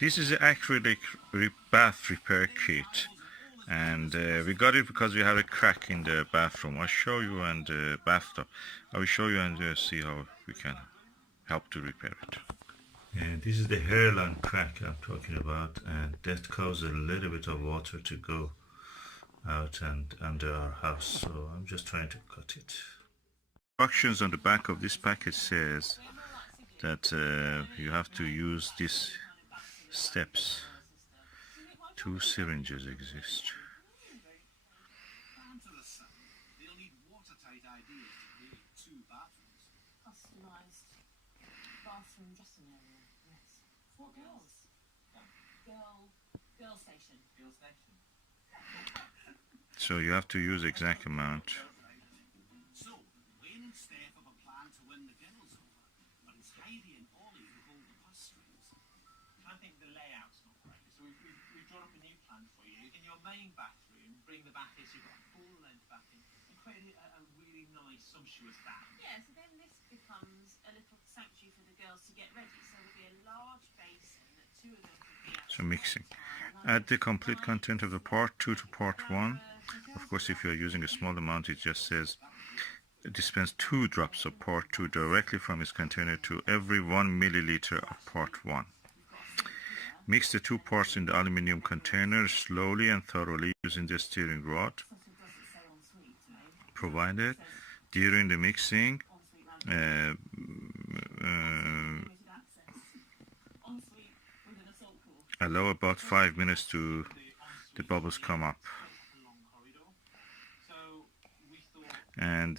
This is the acrylic bath repair kit, and we got it because we have a crack in the bathroom. I'll show you and the bathtub. I will show you and see how we can help to repair it. And this is the hairline crack I'm talking about, and that causes a little bit of water to go out and under our house, so I'm just trying to cut it. Instructions on the back of this package says that you have to use these steps. 2 syringes exist. Bathroom dressing area, yes. For girls. Girl station. So you have to use exact amount. So, winning step up a plan to win the girls over, but it's Heidi and Ollie who hold the purse strings. I think the layout's not great, so we've drawn up a new plan for you. In your main bathroom, bring the bath in, so you've got a full length bath in, and create a really nice, sumptuous bath. Yeah, so then this becomes a little sanctuary for the girls to get ready. So there'll be a large basin that two of them could be at. So mixing. Add the complete content of the part 2 to part 1. Of course, if you're using a small amount, it just says dispense 2 drops of part 2 directly from its container to every 1 milliliter of part 1. Mix the 2 parts in the aluminum container slowly and thoroughly using the stirring rod provided. During the mixing, allow about 5 minutes to the bubbles come up, and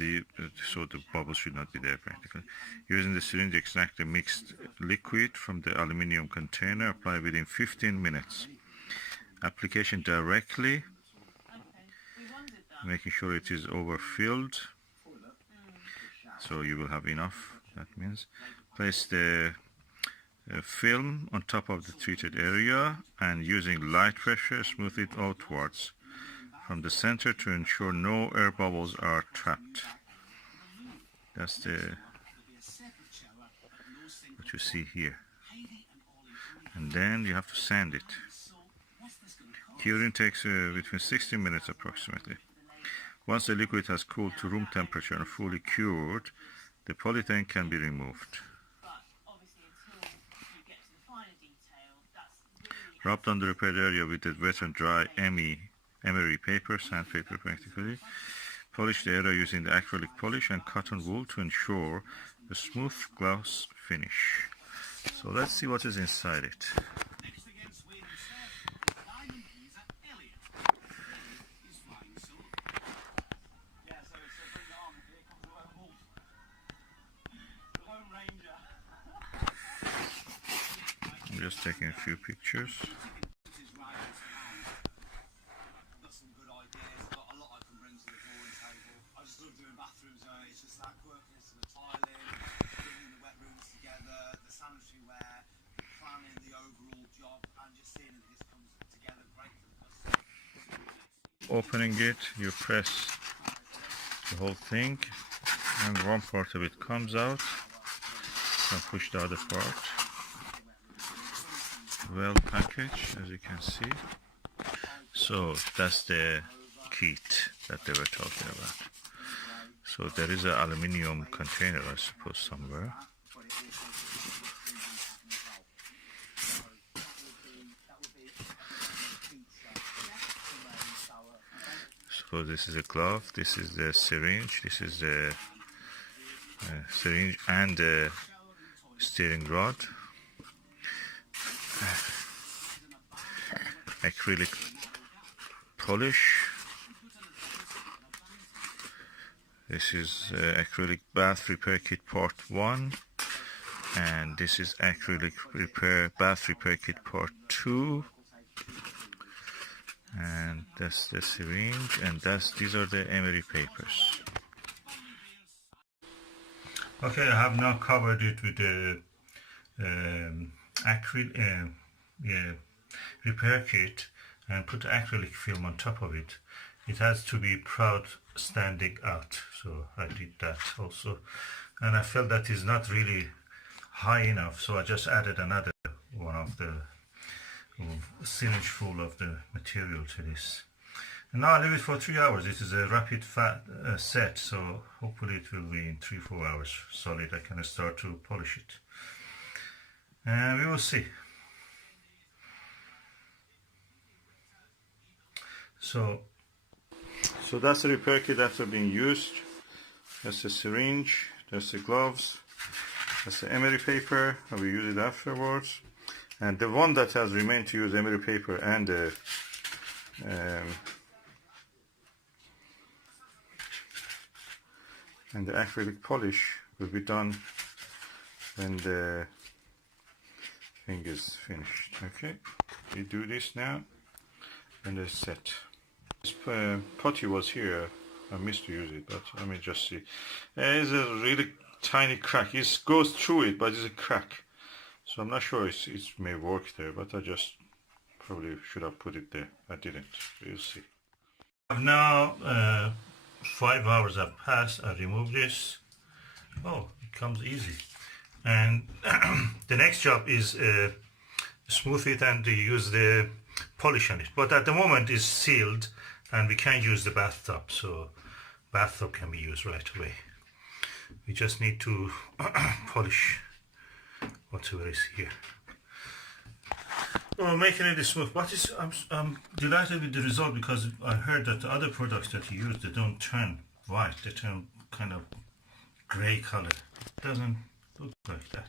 so the bubbles should not be there practically. Using the syringe, extract the mixed liquid from the aluminum container. Apply within 15 minutes. Application directly, making sure it is overfilled, so you will have enough. That means place the film on top of the treated area and using light pressure smooth it outwards from the center to ensure no air bubbles are trapped. That's what you see here. And then you have to sand it. Curing takes between 60 minutes approximately. Once the liquid has cooled to room temperature and fully cured, the polythene can be removed. Rub on the repaired area with the wet and dry emery paper, sandpaper practically. Polish the area using the acrylic polish and cotton wool to ensure a smooth gloss finish. So let's see what is inside it. I'm just taking a few pictures. Opening it, you press the whole thing, and one part of it comes out. And push the other part. Well packaged, as you can see. So that's the kit that they were talking about. So there is an aluminium container, I suppose, somewhere. So this is a glove, this is the syringe, this is the syringe and the steering rod. Acrylic polish. This is acrylic bath repair kit part 1, and this is acrylic bath repair kit part 2. And that's the syringe, and these are the emery papers. Okay, I have now covered it with the acrylic repair kit and put acrylic film on top of it. It has to be proud standing out, so I did that also. And I felt that is not really high enough, so I just added another one of the a syringe full of the material to this. And now I leave it for 3 hours. It is a rapid set, so hopefully it will be in 3-4 hours solid. I can start to polish it, and we will see. So that's the repair kit after being used. That's the syringe, that's the gloves, that's the emery paper. I will use it afterwards. And the one that has remained to use emery paper and the acrylic polish will be done when the thing is finished. Okay, we do this now and it's set. This putty was here. I missed to use it, but let me just see. There's a really tiny crack. It goes through it, but it's a crack. So I'm not sure it may work there, but I just probably should have put it there. I didn't. We'll see. Now 5 hours have passed. I remove this. Oh, it comes easy. And the next job is smooth it and use the polish on it. But at the moment it's sealed and we can't use the bathtub, so bathtub can be used right away. We just need to polish whatever is here. Well, making it smooth. I'm delighted with the result, because I heard that the other products that you use, they don't turn white, they turn kind of gray color. It doesn't look like that.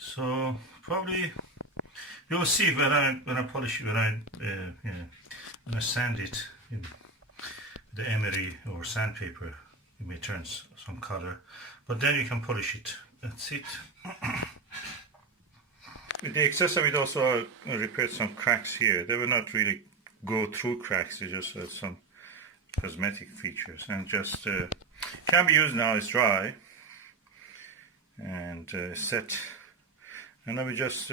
So probably you'll see when I polish it, when I sand it in the emery or sandpaper, it may turn some color, but then you can polish it. That's it. With the accessory, it also repaired some cracks here. They will not really go through cracks, they just have some cosmetic features, and just can be used now. It's dry and set, and now we just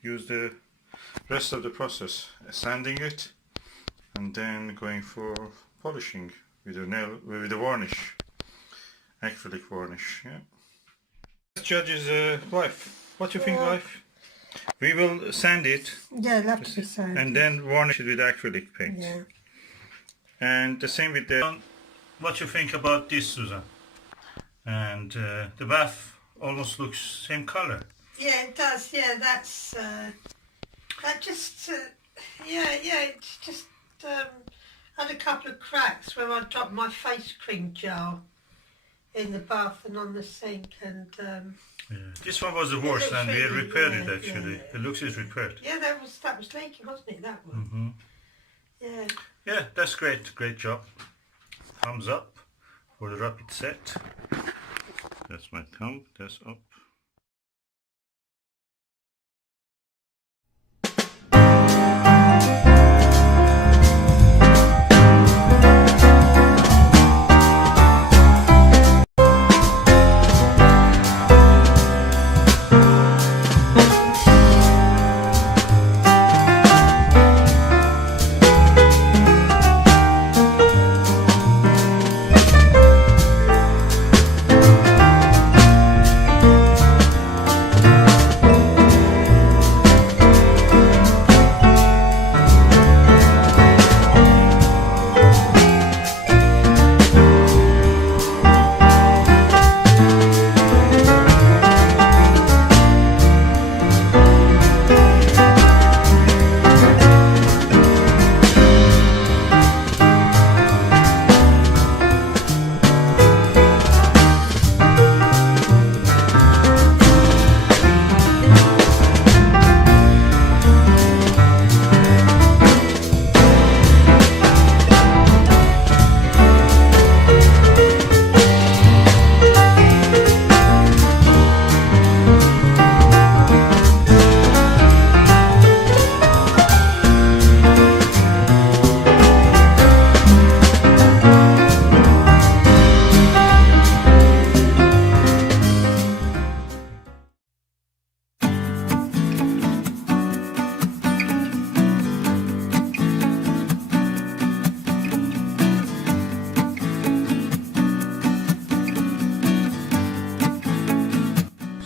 use the rest of the process, sanding it and then going for polishing with the varnish, acrylic varnish. Yeah. Judge's wife. What do you think, wife? We will sand it. Yeah, it'll have to be sanded. And then varnish it with acrylic paint. Yeah. And the same with the... What do you think about this, Susan? And the bath almost looks same color. Yeah, it does. Yeah, that's... that just... it's just... had a couple of cracks where I dropped my face cream jar in the bath and on the sink, and yeah. This one was the worst, and we repaired it actually. Yeah. The looks is repaired. Yeah, that was leaking, wasn't it? That one. Yeah. Yeah, that's great. Great job. Thumbs up for the rapid set. That's my thumb. That's up.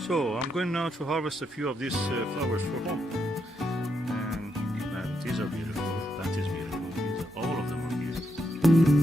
So I'm going now to harvest a few of these flowers for home, and These are beautiful. That is beautiful. All of them are beautiful.